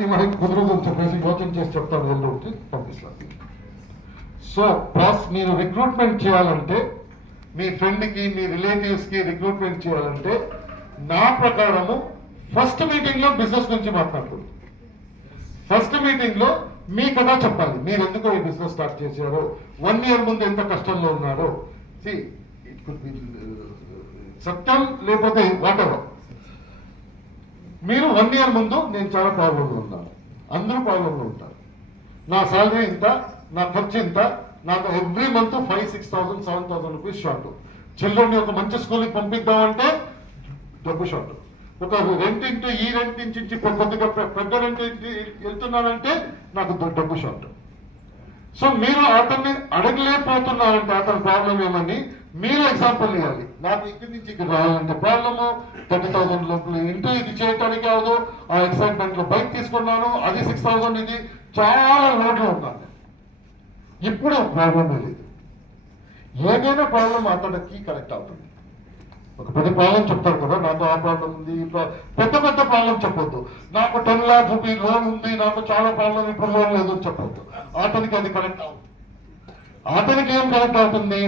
అన్ని మనకి కుదరదని చెప్పేసి యోచన చేసి చెప్తాను వెళ్ళి పంపిస్తాను. సో ప్లస్ మీరు రిక్రూట్మెంట్ చేయాలంటే మీ ఫ్రెండ్కి మీ రిలేటివ్స్కి రిక్రూట్మెంట్ చేయాలంటే నా ప్రకారము ఫస్ట్ మీటింగ్లో బిజినెస్ గురించి మాట్లాడుతుంది. ఫస్ట్ మీటింగ్లో మీ కథ చెప్పాలి. మీరు ఎందుకు ఈ బిజినెస్ స్టార్ట్ చేశారో, 1 year ముందు ఎంత కష్టంలో ఉన్నారో. ఇట్ కుడ్ బి సత్యం లేకపోతే వాటెవర్. మీరు 1 year ముందు నేను చాలా ప్రాబ్లంలో ఉన్నాను, అందరూ ప్రాబ్లంలో ఉంటారు, నా శాలరీ ఇంత, నా ఖర్చు ఇంత, నాకు ఎవ్రీ మంత్ 5,000, 6,000, 7,000 రూపీస్ షార్ట్. చిల్డ్రన్ని ఒక మంచి స్కూల్కి పంపిద్దామంటే డబ్బు షార్ట్. ఒక రెంట్ ఇంటూ ఈ రెంట్ నుంచి కొద్దిగా పెద్ద రెంట్ వెళ్తున్నానంటే నాకు డబ్బు షార్ట్. సో మీరు అతన్ని అడగలేకపోతున్నారంటే అతని ప్రాబ్లం ఏమని మీరు ఎగ్జాంపుల్ ఇవ్వాలి. నాకు ఇక్కడి నుంచి ఇక్కడ రావాలంటే ప్రాబ్లము 30,000 లోపల ఇంటూ ఇది చేయటానికి అవదు, ఆ ఎక్సైట్మెంట్ లో బైక్ తీసుకున్నాను, అది 6,000, ఇది చాలా లోడ్లో ఉన్నాను. ఇప్పుడు ప్రాబ్లం లేదు. ఏదైనా ప్రాబ్లం అతనికి కరెక్ట్ అవుతుంది. ఒక పెద్ద ప్రాబ్లం చెప్తారు కదా, నాకు ఆ ప్రాబ్లం ఉంది, పెద్ద పెద్ద ప్రాబ్లం చెప్పొద్దు. నాకు 10 lakh రూపీ లోన్ ఉంది, నాకు చాలా ప్రాబ్లం, ఇప్పుడు లోన్ లేదు అని చెప్పొద్దు. అతనికి అది కరెక్ట్ అవుతుంది. అతనికి ఏం కరెక్ట్ అవుతుంది?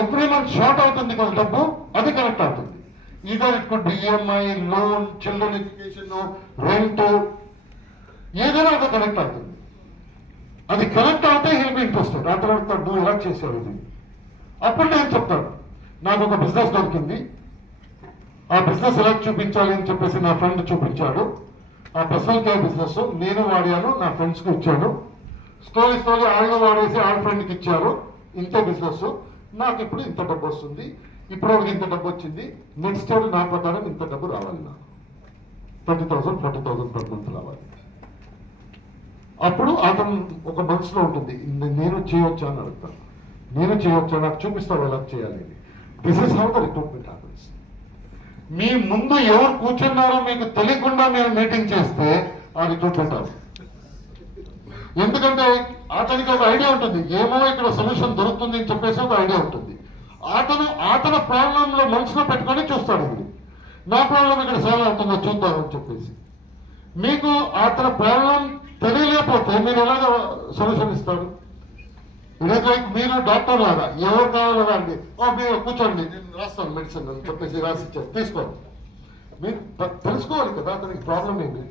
ఎవ్రీ మంత్ షార్ట్ అవుతుంది కదా డబ్బు, అది కరెక్ట్ అవుతుంది. Either it could be EMI, loan, children education, rent, ఏదైనా అది కరెక్ట్ అవుతుంది. అది కరెక్ట్ అవుతే హెల్ప్ ఇంట్రెస్టెడ్. ఆ తర్వాత నువ్వు ఎలా చేశావు ఇది, అప్పుడు నేను చెప్తాను నాకు ఒక బిజినెస్ దొరికింది, ఆ బిజినెస్ ఎలా చూపించాలి అని చెప్పేసి నా ఫ్రెండ్ చూపించాడు. ఆ పర్సనల్ కేర్ బిజినెస్ నేను వాడాను, నా ఫ్రెండ్స్కి ఇచ్చాను. స్టోరీ వాళ్ళు వాడేసి వాళ్ళ ఫ్రెండ్కి ఇచ్చారు. ఇంతే బిజినెస్, నాకు ఇప్పుడు ఇంత డబ్బు వస్తుంది, ఇప్పుడు ఇంత డబ్బు వచ్చింది, నెక్స్ట్ ఇయర్ నా ప్రకారం ఇంత డబ్బు రావాలి, నాకు 30,000, 40,000 per month రావాలి. అప్పుడు అతను ఒక మనసులో ఉంటుంది, నేను చేయొచ్చా అని అడుగుతాను. నేను చేయొచ్చా, నాకు చూపిస్తాను ఎలా చేయాలి. This is how the recruitment happens. మీ ముందు ఎవరు కూర్చున్నారో మీకు తెలియకుండా మీరు మీటింగ్ చేస్తే ఆ రిక్రూట్మెంట్ అవుతుంది. ఎందుకంటే అతనికి ఒక ఐడియా ఉంటుంది, ఏమో ఇక్కడ సొల్యూషన్ దొరుకుతుంది అని చెప్పేసి ఒక ఐడియా ఉంటుంది. అతను ప్రాబ్లంలో మనసులో పెట్టుకొని చూస్తాడు, ఇది నా ప్రాబ్లం ఇక్కడ సాల్వ్ అవుతుందో చూద్దామని చెప్పేసి. మీకు అతని ప్రాబ్లం తెలియలేకపోతే మీరు ఎలాగ సొల్యూషన్ ఇస్తారు? ఇట్ లైక్ మీరు డాక్టర్ లాగా ఎవరు కావాలో రండి, మీరు కూర్చోండి నేను రాస్తాను మెడిసిన్ అని చెప్పేసి రాసి ఇచ్చారు, తీసుకోండి. మీరు తెలుసుకోవాలి కదా అతనికి ప్రాబ్లం ఏంటి,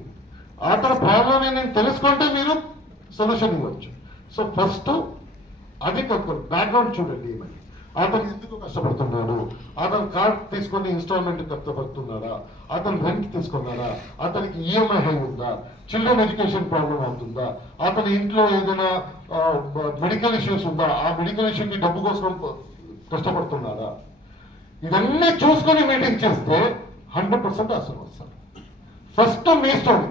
అతని ప్రాబ్లం ఏంటని తెలుసుకుంటే మీరు సొల్యూషన్ ఇవ్వచ్చు. సో ఫస్ట్ అది బ్యాక్గ్రౌండ్ చూడండి, ఏమని అతను ఎందుకు కష్టపడుతున్నాడు, అతను కార్డ్ తీసుకొని ఇన్స్టాల్మెంట్ కష్టపడుతున్నారా, అతను రెంట్ తీసుకున్నారా, అతనికి ఈఎంఐ హై ఉందా, చిల్డ్రన్ ఎడ్యుకేషన్ ప్రాబ్లం అవుతుందా, అతని ఇంట్లో ఏదైనా మెడికల్ ఇష్యూస్ ఉందా, ఆ మెడికల్ ఇష్యూకి డబ్బు కోసం కష్టపడుతున్నారా, ఇవన్నీ చూసుకొని మీటింగ్ చేస్తే 100% అసలు వస్తారు. ఫస్ట్ మీ స్టోరీ,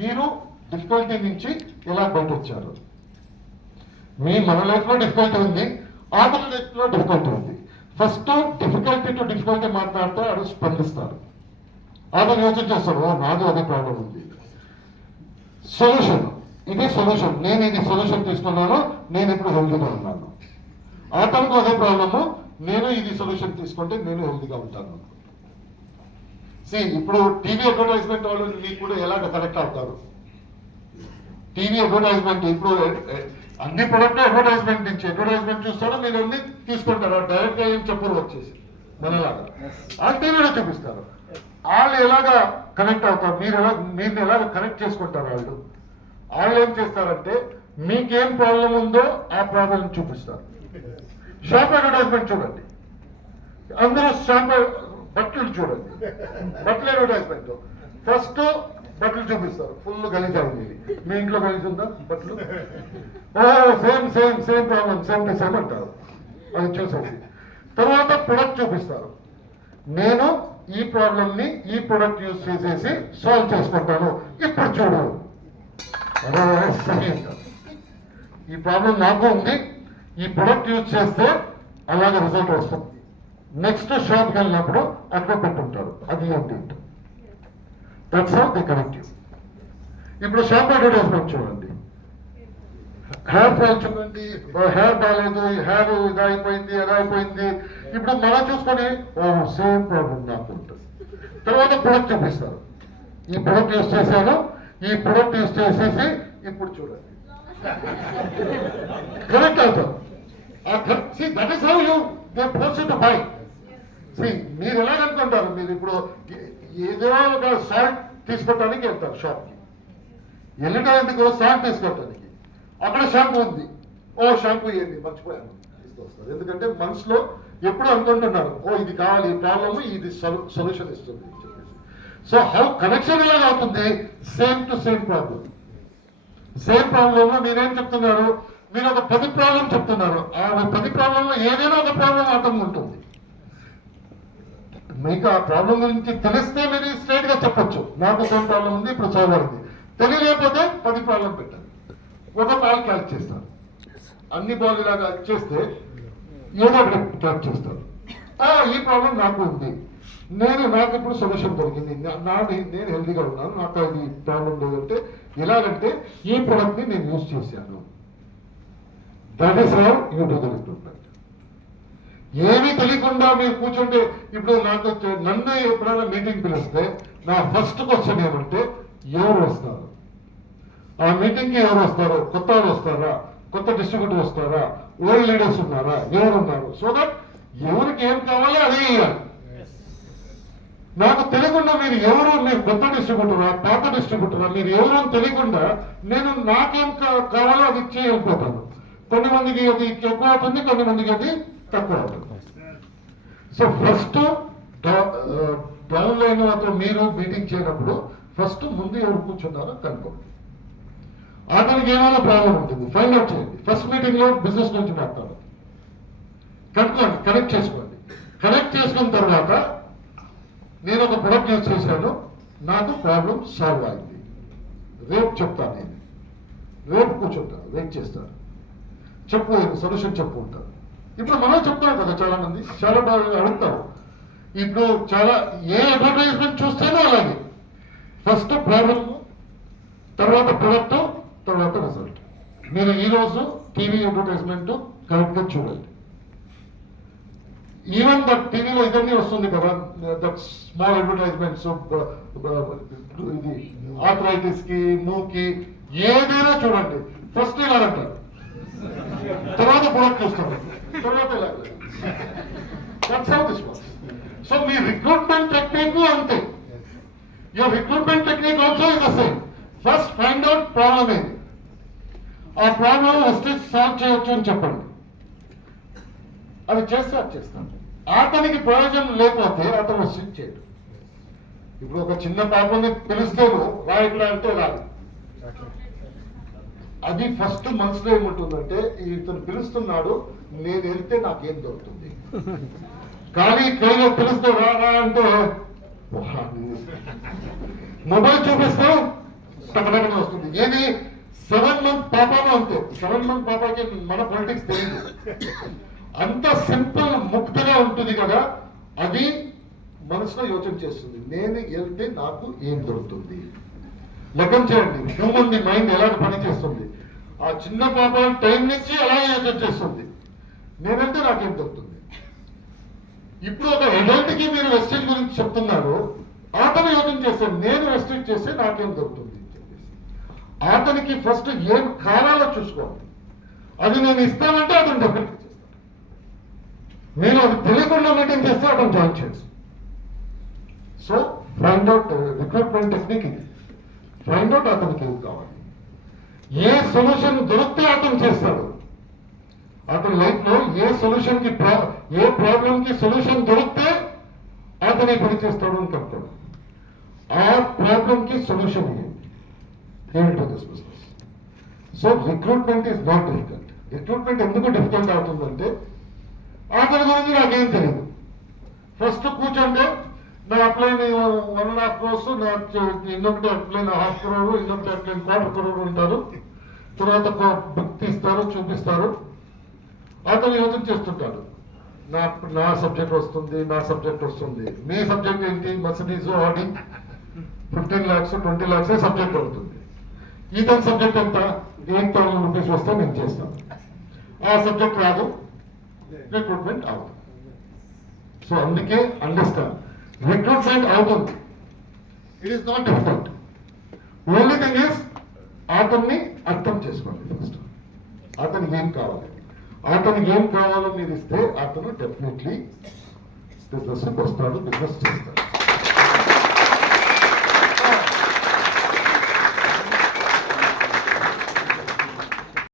మీరు డిఫికల్టీ నుంచి ఎలా బయట వచ్చారు. మన లైఫ్లో డిఫికల్టీ ఉంది, అతని లైఫ్లో డిఫికల్టీ ఉంది. ఫస్ట్ డిఫికల్టీ టు డిఫికల్టీ మాట్లాడితే అడు స్పందిస్తారు, అతను యోచన చేస్తాడు, నాది అదే ప్రాబ్లం ఉంది. సొల్యూషన్, ఇది సొల్యూషన్, నేను ఇది సొల్యూషన్ తీసుకున్నాను, నేను ఇప్పుడు హెల్తీగా ఉన్నాను. అతనికి అదే ప్రాబ్లము, నేను ఇది సొల్యూషన్ తీసుకుంటే నేను హెల్తీగా ఉంటాను. ఇప్పుడు టీవీ అడ్వర్టైజ్మెంట్ వాళ్ళు మీకు కూడా ఎలాగ కనెక్ట్ అవుతారు. టీవీ అడ్వర్టైజ్మెంట్ ఇప్పుడు అన్ని ప్రొడక్ట్ అడ్వర్టైజ్మెంట్ నుంచి అడ్వర్టైజ్మెంట్ చూస్తారో మీరు అన్ని తీసుకుంటారు, డైరెక్ట్ గా ఏం చెప్పరు వచ్చేసి మనలాగా వాళ్ళు టీవీలో చూపిస్తారు. వాళ్ళు ఎలాగా కనెక్ట్ అవుతారు, మీరు ఎలాగ కనెక్ట్ చేసుకుంటారు. వాళ్ళు ఏం చేస్తారంటే మీకేం ప్రాబ్లం ఉందో ఆ ప్రాబ్లం చూపిస్తారు. షాప్ అడ్వర్టైజ్మెంట్ చూడండి, అందరూ షాప్ బట్టలు చూడండి, బట్టల అడ్వర్టైజ్మెంట్ ఫస్ట్ బట్టలు చూపిస్తారు, ఫుల్ గలీజ్ ఉంది, మీ ఇంట్లో గలీజ్ ఉందా బట్టలు, same problem same to same అంటారు. అది చూసేసి తర్వాత ప్రొడక్ట్ చూపిస్తారు, నేను ఈ ప్రాబ్లమ్ని ఈ ప్రొడక్ట్ యూజ్ చేసేసి సాల్వ్ చేసుకుంటాను, ఇప్పుడు చూడు అదే సరి అంటారు. ఈ ప్రాబ్లం నాకు ఉంది, ఈ ప్రొడక్ట్ యూజ్ చేస్తే అలాగే రిజల్ట్ వస్తుంది. నెక్స్ట్ షాప్కి వెళ్ళినప్పుడు అక్కడ పెట్టుంటారు, అది ఏంటి, that's how they connect you. ఇప్పుడు షాప్ అడ్వర్టైజ్మెంట్ చూడండి, హెయిర్ ఫాల్ చూడండి, హెయిర్ బాగాలేదు, హెయిర్ ఇది అయిపోయింది అది అయిపోయింది. ఇప్పుడు మనం చూసుకొని సేమ్ ప్రాబ్లం నాకు ఉంటుంది. తర్వాత ప్రొడక్ట్ చూపిస్తారు, ఈ ప్రొడక్ట్ యూజ్ చేశాను, ఈ ప్రొడక్ట్ యూస్ చేసేసి ఇప్పుడు చూడండి కరెక్ట్ అవుతాం. That is how you they force to buy. మీరు ఎలాగనుకుంటారు, మీరు ఇప్పుడు ఏదో ఒక సాల్ట్ తీసుకోవటానికి వెళ్తారు షాప్కి, వెళ్ళటం ఎందుకు సాల్ట్ తీసుకోవటానికి, అక్కడ షాంపూ ఉంది, ఓ షాంపూ ఇవ్వండి మర్చిపోయాను తీసుకొస్తారు. ఎందుకంటే మనసులో ఎప్పుడు అనుకుంటున్నారు ఓ ఇది కావాలి, ఈ ప్రాబ్లమ్ ఇది సొల్యూషన్ ఇస్తుంది చెప్పేసి. సో హౌ కనెక్షన్ ఎలాగ అవుతుంది, same to same problem. Same ప్రాబ్లంలో మీరేం చెప్తున్నారు, మీరు ఒక 10 ప్రాబ్లం చెప్తున్నారు, ఆ 10 ప్రాబ్లంలో ఏదైనా ఒక ప్రాబ్లం ఆటంకం ఉంటుంది. మీకు ఆ ప్రాబ్లం గురించి తెలిస్తే మీరు స్ట్రైట్ గా చెప్పొచ్చు, నాకు ఒక ప్రాబ్లం ఉంది ఇప్పుడు సాల్వ్ అయింది. తెలియలేకపోతే 10 ప్రాబ్లం పెట్టారు, ఒక బాల్ క్యాచ్ చేస్తారు, అన్ని బాల్ ఇలాగా చేస్తే ఏదో ఒకటి క్యాచ్ చేస్తారు. ఈ ప్రాబ్లం నాకు ఉంది, నాకు ఇప్పుడు సొల్యూషన్ దొరికింది, నేను హెల్తీగా ఉన్నాను, నాకు అది ప్రాబ్లం లేదంటే ఎలాగంటే ఈ ప్రొడక్ట్ ని నేను యూజ్ చేశాను. That is how you do the recruitment. ఏమీ తెలియకుండా మీరు కూర్చుంటే, ఇప్పుడు నన్ను ఎప్పుడైనా మీటింగ్ పిలిస్తే నా ఫస్ట్ క్వశ్చన్ ఏమంటే ఎవరు వస్తారు, ఆ మీటింగ్కి ఎవరు వస్తారు, కొత్త వాళ్ళు వస్తారా, కొత్త డిస్ట్రిబ్యూటర్ వస్తారా, ఓల్డ్ లీడర్స్ ఉన్నారా, ఎవరు ఉన్నారు, సో దట్ ఎవరికి ఏం కావాలో అదే ఇవ్వాలి. నాకు తెలియకుండా మీరు ఎవరు, మీరు కొత్త డిస్ట్రిబ్యూటరా పాత డిస్ట్రిబ్యూటరా, మీరు ఎవరు అని తెలియకుండా నేను నాకేం కావాలో అది ఇచ్చి వెళ్ళిపోతాను. కొన్ని మందికి అది ఎక్కువ అవుతుంది, కొన్ని మందికి అది తక్కువ అవుతుంది. సో ఫస్ట్ డౌన్ లైన్ అతను మీరు మీటింగ్ చేయనప్పుడు ఫస్ట్ ముందు ఎవరు కూర్చున్నారో కనుక్కోండి. అతనికి ఏమైనా ప్రాబ్లం ఉంటుంది ఫైండ్ అవుట్ చేయండి. ఫస్ట్ మీటింగ్ లో బిజినెస్ గురించి మాట్లాడాలి, కనుక్కోండి, కనెక్ట్ చేసుకోండి. కనెక్ట్ చేసుకున్న తర్వాత నేను ఒక ప్రొడక్ట్ యూజ్ చేశాను, నాకు ప్రాబ్లం సాల్వ్ అయింది, రేపు చెప్తాను, నేను రేపు కూర్చుంటాను, వెయిట్ చేస్తాను, చెప్పు సొల్యూషన్ చెప్పు ఉంటాను. ఇప్పుడు మనం చెప్తాం కదా, చాలా మంది చాలా బాగా అడుగుతారు. ఇప్పుడు చాలా ఏ అడ్వర్టైజ్మెంట్ చూస్తేనో అలాగే ఫస్ట్ ప్రాబ్లమ్, తర్వాత ప్రొడక్ట్, తర్వాత రిజల్ట్. మీరు ఈరోజు టీవీ అడ్వర్టైజ్మెంట్ కరెక్ట్గా చూడండి. ఈవెన్ దట్ టీవీలో ఇవన్నీ వస్తుంది కదా, దట్ స్మాల్ అడ్వర్టైజ్మెంట్స్, ఇది ఆర్థరైటిస్ కి, మూకి, ఏదైనా చూడండి. ఫస్ట్ ఇలా అంటారు, తర్వాత ప్రొడక్ట్ చూస్తారు, తర్వాత ఇలా. That's how this works. So మీ రిక్రూట్మెంట్ టెక్నిక్ అంతే. Your recruitment technique also is the same. First find out problem ఏంటి, ఆ ప్రాబ్లం వస్తే సాల్వ్ చేయొచ్చు అని చెప్పండి, అది చేస్తే అది చేస్తాను. అతనికి ప్రయోజనం లేకపోతే అతను స్విచ్ చేయడు. ఇప్పుడు ఒక చిన్న పాపని పిలుస్తేను రాయిట్లా అంటే రాదు. అది ఫస్ట్ మనసులో ఏముంటుందంటే ఇతను పిలుస్తున్నాడు, నేను వెళ్తే నాకేం దొరుకుతుంది. కానీ కైలో పిలుస్తే రా అంటే మొబైల్ చూపిస్తే టకటకగా వస్తుంది. ఏది 7 month పాపను అంతే. 7 month పాపకి మన పొలిటిక్స్ తెలియదు, అంత సింపుల్ ముక్తిగా ఉంటుంది కదా, అది మనసులో యోచన చేస్తుంది, నేను వెళ్తే నాకు ఏం దొరుకుతుంది. లెక్కం చేయండి, హ్యూమన్ మైండ్ ఎలాగ పని చేస్తుంది. ఆ చిన్న పాప టైం నుంచి అలాగే యోచన చేస్తుంది, నేనంటే నాకేం దొరుకుతుంది. ఇప్పుడు ఒక అడల్ట్ కి మీరు వెస్టేజ్ గురించి చెప్తున్నారు, అతను యోచన చేస్తాడు, నేను వెస్టేజ్ చేస్తే నాకేం దొరుకుతుంది అని చెప్పేసి. అతనికి ఫస్ట్ ఏం కావాలో చూసుకోవాలి, అది నేను ఇస్తానంటే అతను డెఫినెట్. నేను అది తెలియకుండా మీటింగ్ చేస్తే అతను జాయిన్ చేసి. So find out recruitment technique ఇది. ఫైండ్ అవుట్ అతనికి ఏం కావాలి, ఏ సొల్యూషన్ దొరికితే అతను చేస్తాడు. అతని లైఫ్ లో ఏ సొల్యూషన్ కి, ఏ ప్రాబ్లం కి సొల్యూషన్ దొరికితే అతను పని చేస్తాడు అని చెప్తాడు. ఆ ప్రాబ్లం కి సొల్యూషన్ ఏంటి business. So recruitment is not difficult. Recruitment ఎందుకు డిఫికల్ట్ అవుతుందంటే అతని గురించి నాకేం తెలియదు. ఫస్ట్ కూర్చోంటే నా అప్లైన్ 1.5 crores, నా ఇంకొకటి అప్లైన్ 1/2 crore, ఇంకొకటి అప్లైన్ 1/4 crore ఉంటారు. తర్వాత బుక్ తీస్తారు, చూపిస్తారు, అతను యోచన చేస్తుంటాడు, నా సబ్జెక్ట్ వస్తుంది, నా సబ్జెక్ట్ వస్తుంది. మీ సబ్జెక్ట్ ఏంటి, మర్సిడీస్, ఆడి 15 lakhs 20 lakhs సబ్జెక్ట్ అవుతుంది. ఇతని సబ్జెక్ట్ ఎంత, 8,000 rupees వస్తే నేను చేస్తాను. ఆ సబ్జెక్ట్ రాదు, రిక్రూట్మెంట్ అవుతుంది. సో అందుకే అండర్స్టాండ్, రిక్రూట్మెంట్ అవుతుంది, it is not difficult. Only thing is అతన్ని అర్థం చేసుకోండి ఫస్ట్. అతనికి ఏం కావాలి, అతనికి ఏం కావాలో మీరు ఇస్తే అతను డెఫినెట్లీ బిజినెస్కి వస్తాడు, బిజినెస్ చేస్తాడు.